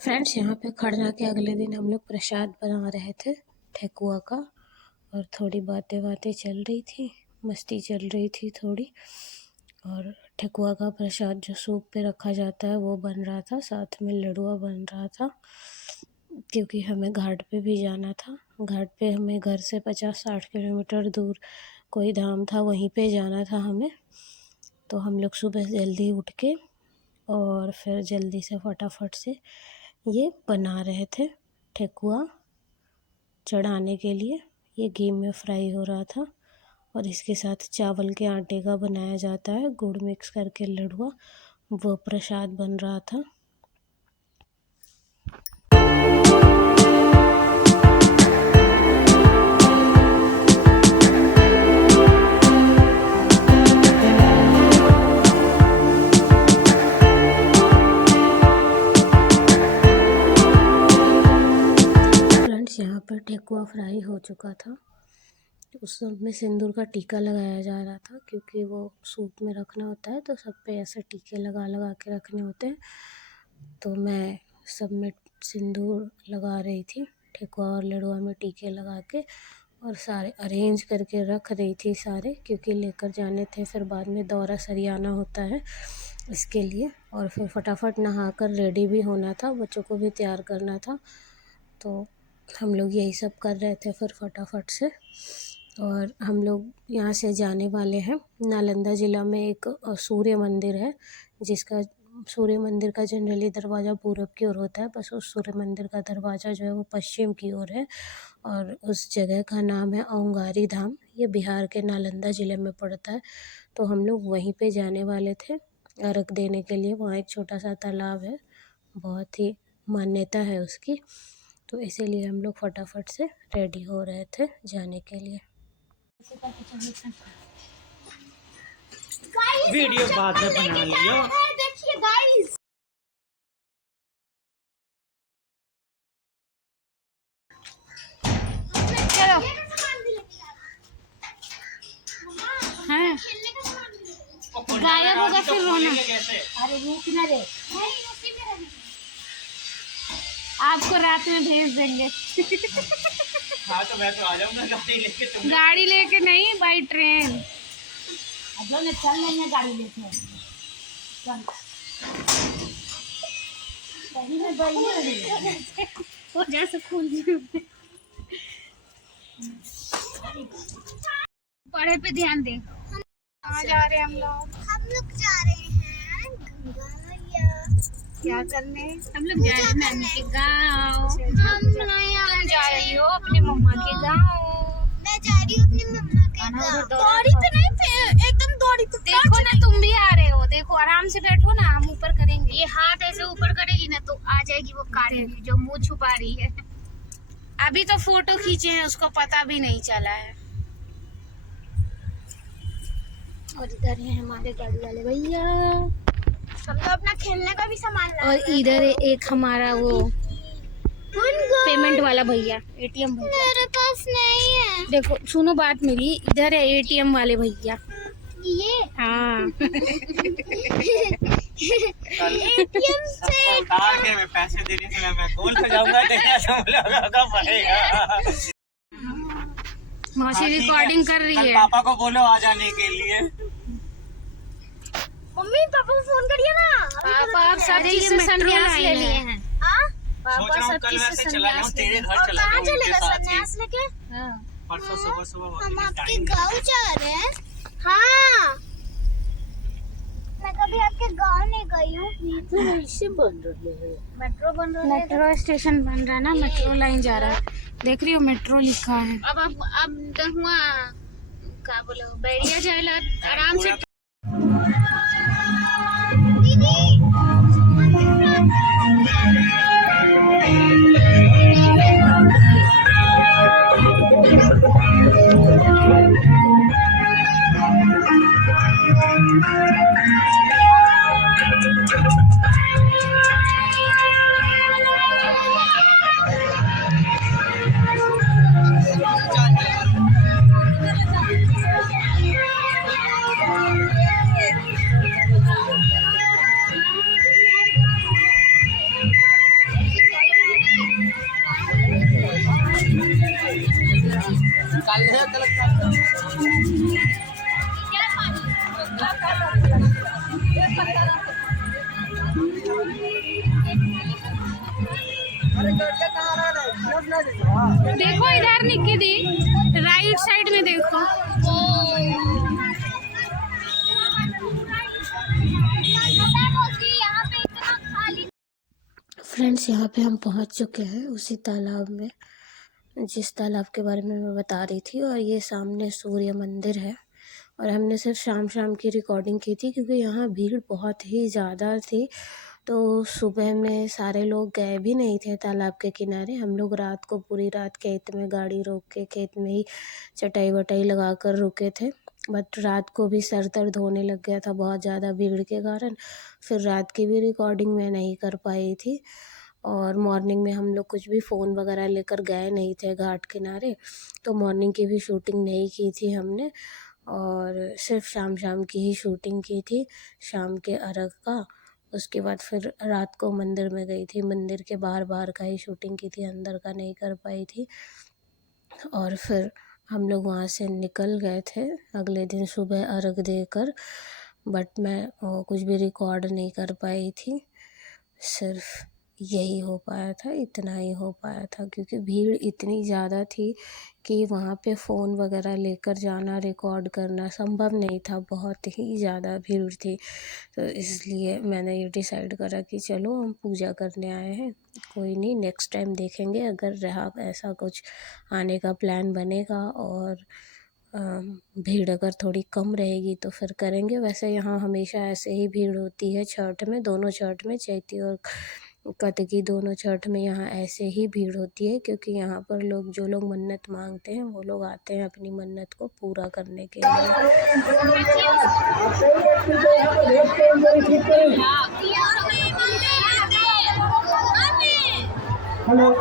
Friends, यहाँ पे खरना के अगले दिन हम लोग प्रसाद बना रहे थे ठेकुआ का, और थोड़ी बातें चल रही थी, मस्ती चल रही थी थोड़ी। और ठेकुआ का प्रसाद जो सूप पे रखा जाता है वो बन रहा था, साथ में लडुआ बन रहा था, क्योंकि हमें घाट पे भी जाना था। घाट पे हमें घर से 50-60 किलोमीटर दूर कोई धाम था, वहीं पे जाना था हमें। तो हम लोग सुबह जल्दी उठ के और फिर जल्दी से फटाफट से ये बना रहे थे ठेकुआ चढ़ाने के लिए। ये घी में फ्राई हो रहा था और इसके साथ चावल के आटे का बनाया जाता है, गुड़ मिक्स करके लडुआ, वो प्रसाद बन रहा था। यहाँ पर ठेकुआ फ्राई हो चुका था। उस सब में सिंदूर का टीका लगाया जा रहा था, क्योंकि वो सूप में रखना होता है तो सब पे ऐसे टीके लगा के रखने होते हैं। तो मैं सब में सिंदूर लगा रही थी, ठेकुआ और लडुआ में टीके लगा के, और सारे अरेंज करके रख रही थी सारे, क्योंकि लेकर जाने थे, फिर बाद में दौरा सरियाना होता है इसके लिए। और फिर फटाफट नहाकर रेडी भी होना था, बच्चों को भी तैयार करना था। तो हम लोग यही सब कर रहे थे फिर फटाफट से। और हम लोग यहाँ से जाने वाले हैं नालंदा ज़िला में एक सूर्य मंदिर है, जिसका सूर्य मंदिर का जनरली दरवाज़ा पूरब की ओर होता है, बस उस सूर्य मंदिर का दरवाज़ा जो है वो पश्चिम की ओर है। और उस जगह का नाम है औंगारी धाम। ये बिहार के नालंदा ज़िले में पड़ता है। तो हम लोग वहीं पे जाने वाले थे अर्घ देने के लिए। वहाँ एक छोटा सा तालाब है, बहुत ही मान्यता है उसकी, तो इसीलिए हम लोग फटाफट से रेडी हो रहे थे जाने के लिए। वीडियो बाद में बना लियो। देखिए गाइस, चलो हाँ, गायब होगा फिर रोना। अरे रुकना रे, आपको रात में भेज देंगे। हाँ तो मैं तो आ जाऊंगा गाड़ी लेके नहीं, बाई ट्रेन। अब चल लेंगे गाड़ी लेके, चल हो जा सकून। पढ़े पे ध्यान दे। कहाँ जा रहे हैं हम लोग जा रहे हैं गंगा मैया। क्या करने? हम लोग जा रहे हैं नानी के गाँव। तुम जा रही हो अपनी मम्मा के गाँव। मैं जा रही हूँ अपनी मम्मा के गाँव। दौड़ी पे नहीं, एकदम दौड़ी पे। देखो ना, तुम भी आ रहे हो, देखो आराम से बैठो ना, हम ऊपर करेंगे। ये हाथ ऐसे ऊपर करेगी ना तो आ जाएगी वो काली जो मुँह छुपा रही है। अभी तो फोटो खींचे हैं, उसको पता भी नहीं चला है। और इधर है हमारे गाड़ी वाले भैया, हम तो अपना खेलने का भी सामान ला। और इधर एक हमारा वो पेमेंट वाला भैया, एटीएम भैया। मेरे पास नहीं है। देखो सुनो बात मेरी, इधर है एटीएम वाले भैया ये। हाँ एटीएम से मैं पैसे देने से मैं गोल हो जाऊंगा, देना सब लोगों का पड़ेगा। मौसी रिकॉर्डिंग कर रही है। पापा को बोलो आ जाने के लिए। मम्मी पापा को फोन करिए ना। पापा आप सब चीज से संन्यास ले लिए हैं। पापा सब चीज से संन्यास तेरे घर चला कहाँ चलेगा संन्यास लेके? परसों सुबह हम आपके गाँव जा रहे हैं। हाँ, मैं कभी आपके गाँव नहीं गई हूँ। मेट्रो स्टेशन बन रहा है ना, मेट्रो लाइन जा रहा है। देख रही हो मेट्रो लिखा है। अब हुआ क्या बोलो, बैरिया जाएला आराम से। देखो इधर निक्की दी, राइट साइड में देखो। फ्रेंड्स, यहाँ पे हम पहुँच चुके हैं उसी तालाब में, जिस तालाब के बारे में मैं बता रही थी। और ये सामने सूर्य मंदिर है। और हमने सिर्फ शाम शाम की रिकॉर्डिंग की थी क्योंकि यहाँ भीड़ बहुत ही ज़्यादा थी। तो सुबह में सारे लोग गए भी नहीं थे तालाब के किनारे। हम लोग रात को पूरी रात खेत में गाड़ी रोक के खेत में ही चटाई वटाई लगा कर रुके थे। बट रात को भी सर दर्द होने लग गया था बहुत ज़्यादा भीड़ के कारण। फिर रात की भी रिकॉर्डिंग मैं नहीं कर पाई थी। और मॉर्निंग में हम लोग कुछ भी फ़ोन वगैरह लेकर गए नहीं थे घाट किनारे, तो मॉर्निंग की भी शूटिंग नहीं की थी हमने। और सिर्फ शाम शाम की ही शूटिंग की थी, शाम के अर्घ का। उसके बाद फिर रात को मंदिर में गई थी, मंदिर के बाहर बाहर का ही शूटिंग की थी, अंदर का नहीं कर पाई थी। और फिर हम लोग वहाँ से निकल गए थे अगले दिन सुबह अर्घ देकर। बट मैं कुछ भी रिकॉर्ड नहीं कर पाई थी। सिर्फ यही हो पाया था, इतना ही हो पाया था क्योंकि भीड़ इतनी ज़्यादा थी कि वहाँ पे फ़ोन वगैरह लेकर जाना, रिकॉर्ड करना संभव नहीं था। बहुत ही ज़्यादा भीड़ थी। तो इसलिए मैंने ये डिसाइड करा कि चलो हम पूजा करने आए हैं, कोई नहीं, नेक्स्ट टाइम देखेंगे। अगर रहा ऐसा कुछ आने का प्लान बनेगा और भीड़ अगर थोड़ी कम रहेगी तो फिर करेंगे। वैसे यहाँ हमेशा ऐसे ही भीड़ होती है छठ में, दोनों छठ में, चैती और कार्तिकी दोनों छठ में यहाँ ऐसे ही भीड़ होती है। क्योंकि यहाँ पर लोग, जो लोग मन्नत मांगते हैं वो लोग आते हैं अपनी मन्नत को पूरा करने के लिए। हेलो,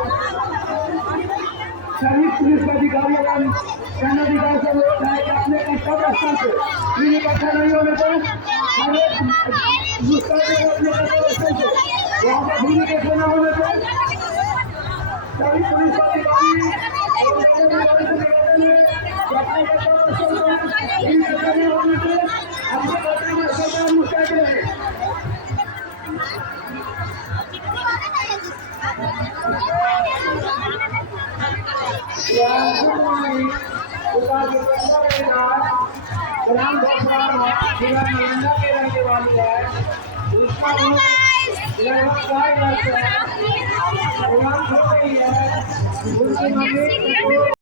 सभी पुलिस अधिकारी एवं सेनाधिकारी से अनुरोध है कि अपने कर्तव्य स्थल से भीड़ इकट्ठा नहीं होने पर अपने कर्तव्य स्थल से वहाँ पर भीड़ इकट्ठा न होने पर सभी पुलिस अधिकारी एवं सेनाधिकारी से निवेदन है कि अपने कर्तव्य स्थल से भीड़ इकट्ठा न होने पर अपने कर्तव्य स्थल पर मुस्तैद रहें। ग्राम जिला नालंदा के रहने वाली है, उसका लगभग 4 वर्ष है, हो गई है। उनकी मम्मी